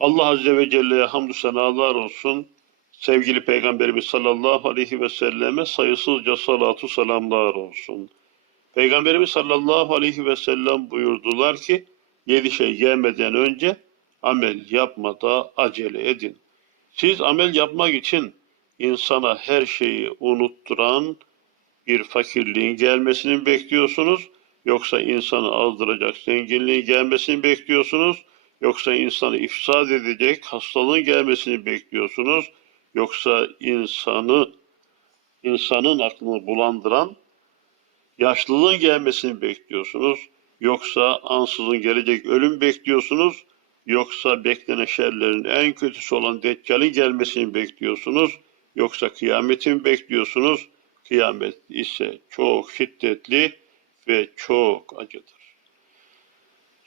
Allah Azze ve Celle'ye hamdü senalar olsun. Sevgili Peygamberimiz sallallahu aleyhi ve selleme sayısızca salatu selamlar olsun. Peygamberimiz sallallahu aleyhi ve sellem buyurdular ki, yedi şey yemeden önce amel yapmada acele edin. Siz amel yapmak için insana her şeyi unutturan bir fakirliğin gelmesini bekliyorsunuz? Yoksa insanı azdıracak zenginliğin gelmesini bekliyorsunuz? Yoksa insanı ifsad edecek hastalığın gelmesini bekliyorsunuz? Yoksa insanı insanın aklını bulandıran yaşlılığın gelmesini bekliyorsunuz? Yoksa ansızın gelecek ölüm bekliyorsunuz? Yoksa beklenen şerlerin en kötüsü olan Deccal'in gelmesini bekliyorsunuz? Yoksa kıyameti mi bekliyorsunuz? Kıyamet ise çok şiddetli ve çok acıdır.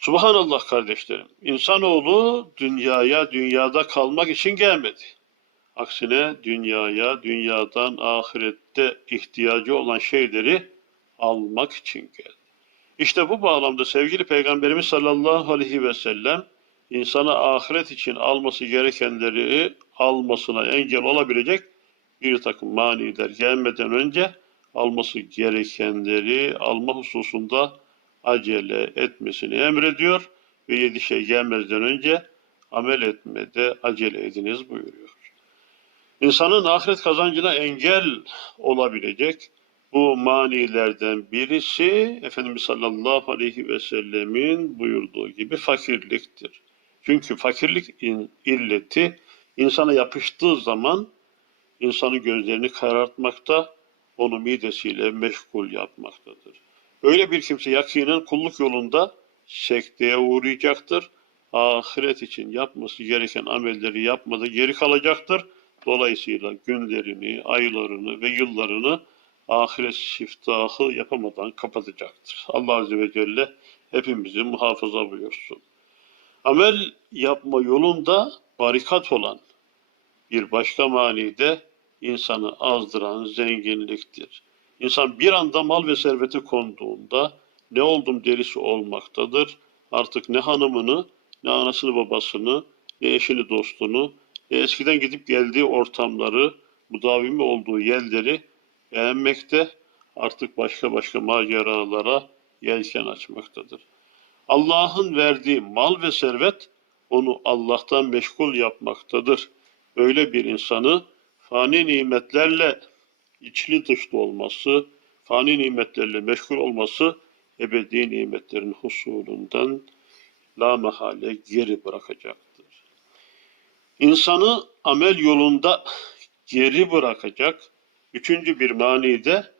Subhanallah kardeşlerim. İnsanoğlu dünyaya dünyada kalmak için gelmedi. Aksine dünyaya dünyadan ahirette ihtiyacı olan şeyleri almak için geldi. İşte bu bağlamda sevgili Peygamberimiz sallallahu aleyhi ve sellem insana ahiret için alması gerekenleri almasına engel olabilecek bir takım maniler gelmeden önce alması gerekenleri alma hususunda acele etmesini emrediyor ve yedi şey gelmezden önce amel etmede acele ediniz buyuruyor. İnsanın ahiret kazancına engel olabilecek bu manilerden birisi Efendimiz sallallahu aleyhi ve sellemin buyurduğu gibi fakirliktir. Çünkü fakirlik illeti insana yapıştığı zaman insanın gözlerini karartmakta, onu midesiyle meşgul yapmaktadır. Öyle bir kimse yakinen kulluk yolunda sekteye uğrayacaktır. Ahiret için yapması gereken amelleri yapmada geri kalacaktır. Dolayısıyla günlerini, aylarını ve yıllarını ahiret siftahı yapamadan kapatacaktır. Allah Azze ve Celle hepimizi muhafaza buyursun. Amel yapma yolunda barikat olan bir başka mani de insanı azdıran zenginliktir. İnsan bir anda mal ve serveti konduğunda ne oldum derisi olmaktadır. Artık ne hanımını, ne anasını babasını, ne eşini dostunu, ne eskiden gidip geldiği ortamları, müdavimi olduğu yerleri beğenmekte, artık başka başka maceralara yelken açmaktadır. Allah'ın verdiği mal ve servet onu Allah'tan meşgul yapmaktadır. Böyle bir insanı fani nimetlerle içli dışlı olması, fani nimetlerle meşgul olması ebedi nimetlerin husulundan la mahale geri bırakacaktır. İnsanı amel yolunda geri bırakacak üçüncü bir mani de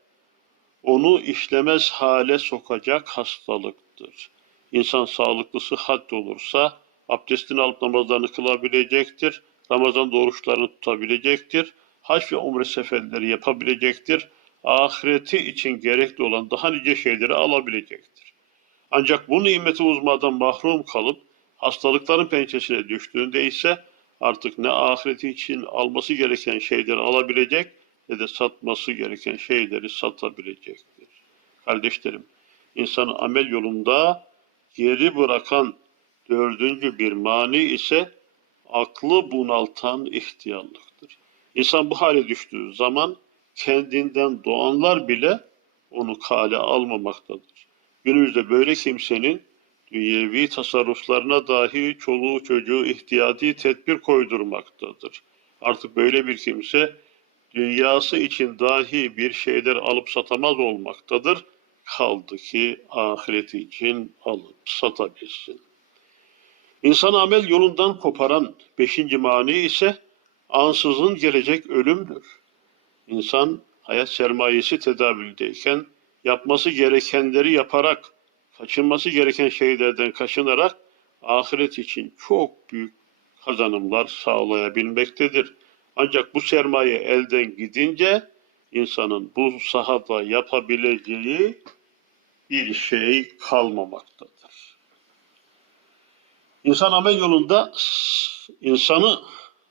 onu işlemez hale sokacak hastalıktır. İnsan sağlıklı sıhhat olursa abdestini alıp namazlarını kılabilecektir. Ramazan oruçlarını tutabilecektir. Hac ve umre seferleri yapabilecektir. Ahireti için gerekli olan daha nice şeyleri alabilecektir. Ancak bu nimeti uzmadan mahrum kalıp hastalıkların pençesine düştüğünde ise artık ne ahireti için alması gereken şeyleri alabilecek ne de satması gereken şeyleri satabilecektir. Kardeşlerim, insanı amel yolunda geri bırakan dördüncü bir mani ise aklı bunaltan ihtiyarlıktır. İnsan bu hale düştüğü zaman kendinden doğanlar bile onu kale almamaktadır. Günümüzde böyle kimsenin dünyevi tasarruflarına dahi çoluğu çocuğu ihtiyati tedbir koydurmaktadır. Artık böyle bir kimse dünyası için dahi bir şeyler alıp satamaz olmaktadır. Kaldı ki ahireti için alıp satabilsin. İnsan amel yolundan koparan beşinci mani ise ansızın gelecek ölümdür. İnsan hayat sermayesi tedavüldeyken yapması gerekenleri yaparak, kaçınması gereken şeylerden kaçınarak ahiret için çok büyük kazanımlar sağlayabilmektedir. Ancak bu sermaye elden gidince insanın bu sahada yapabileceği bir şey kalmamaktadır. İnsan amel yolunda insanı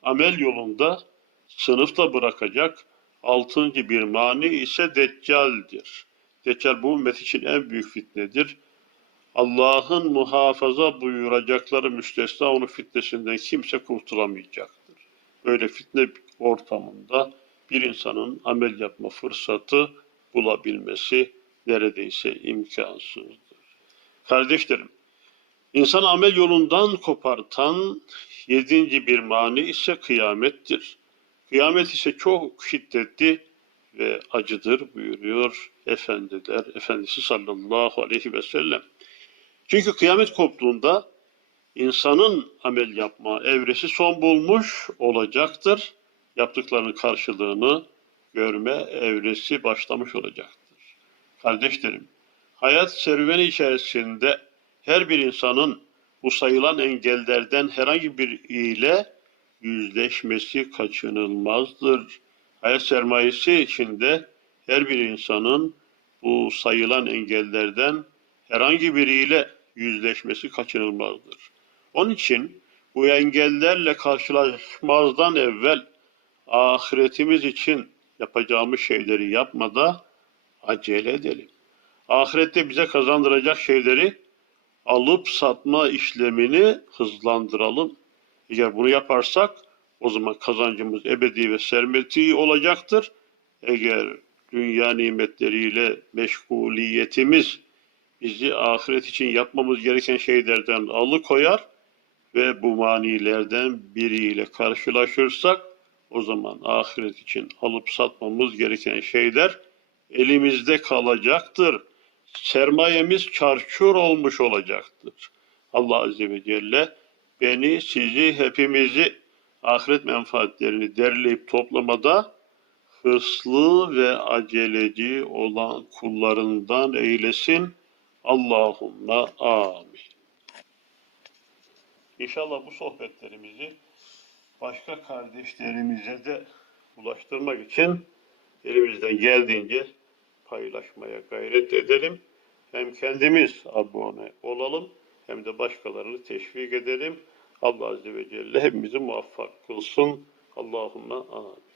amel yolunda sınıfta bırakacak altıncı bir mani ise deccaldir. Deccal bu ümmet için en büyük fitnedir. Allah'ın muhafaza buyuracakları müstesna onun fitnesinden kimse kurtulamayacaktır. Böyle fitne ortamında bir insanın amel yapma fırsatı bulabilmesi neredeyse imkansızdır. Kardeşlerim, insan amel yolundan kopartan yedinci bir mani ise kıyamettir. Kıyamet ise çok şiddetli ve acıdır buyuruyor efendiler, Efendisi sallallahu aleyhi ve sellem. Çünkü kıyamet koptuğunda insanın amel yapma evresi son bulmuş olacaktır. Yaptıklarının karşılığını görme evresi başlamış olacaktır. Kardeşlerim, hayat serüveni içerisinde her bir insanın bu sayılan engellerden herhangi bir ile yüzleşmesi kaçınılmazdır. Hayat sermayesi içinde her bir insanın bu sayılan engellerden herhangi biriyle yüzleşmesi kaçınılmazdır. Onun için bu engellerle karşılaşmazdan evvel ahiretimiz için yapacağımız şeyleri yapmada acele edelim. Ahirette bize kazandıracak şeyleri alıp satma işlemini hızlandıralım. Eğer bunu yaparsak o zaman kazancımız ebedi ve sermeti olacaktır. Eğer dünya nimetleriyle meşguliyetimiz bizi ahiret için yapmamız gereken şeylerden alıkoyar ve bu manilerden biriyle karşılaşırsak o zaman ahiret için alıp satmamız gereken şeyler elimizde kalacaktır. Sermayemiz çarçur olmuş olacaktır. Allah Azze ve Celle beni, sizi, hepimizi ahiret menfaatlerini derleyip toplamada hırslı ve aceleci olan kullarından eylesin. Allahümme amin. İnşallah bu sohbetlerimizi başka kardeşlerimize de ulaştırmak için elimizden geldiğince paylaşmaya gayret edelim. Hem kendimiz abone olalım hem de başkalarını teşvik edelim. Allah Azze ve Celle hepimizi muvaffak kılsın. Allahümme amin.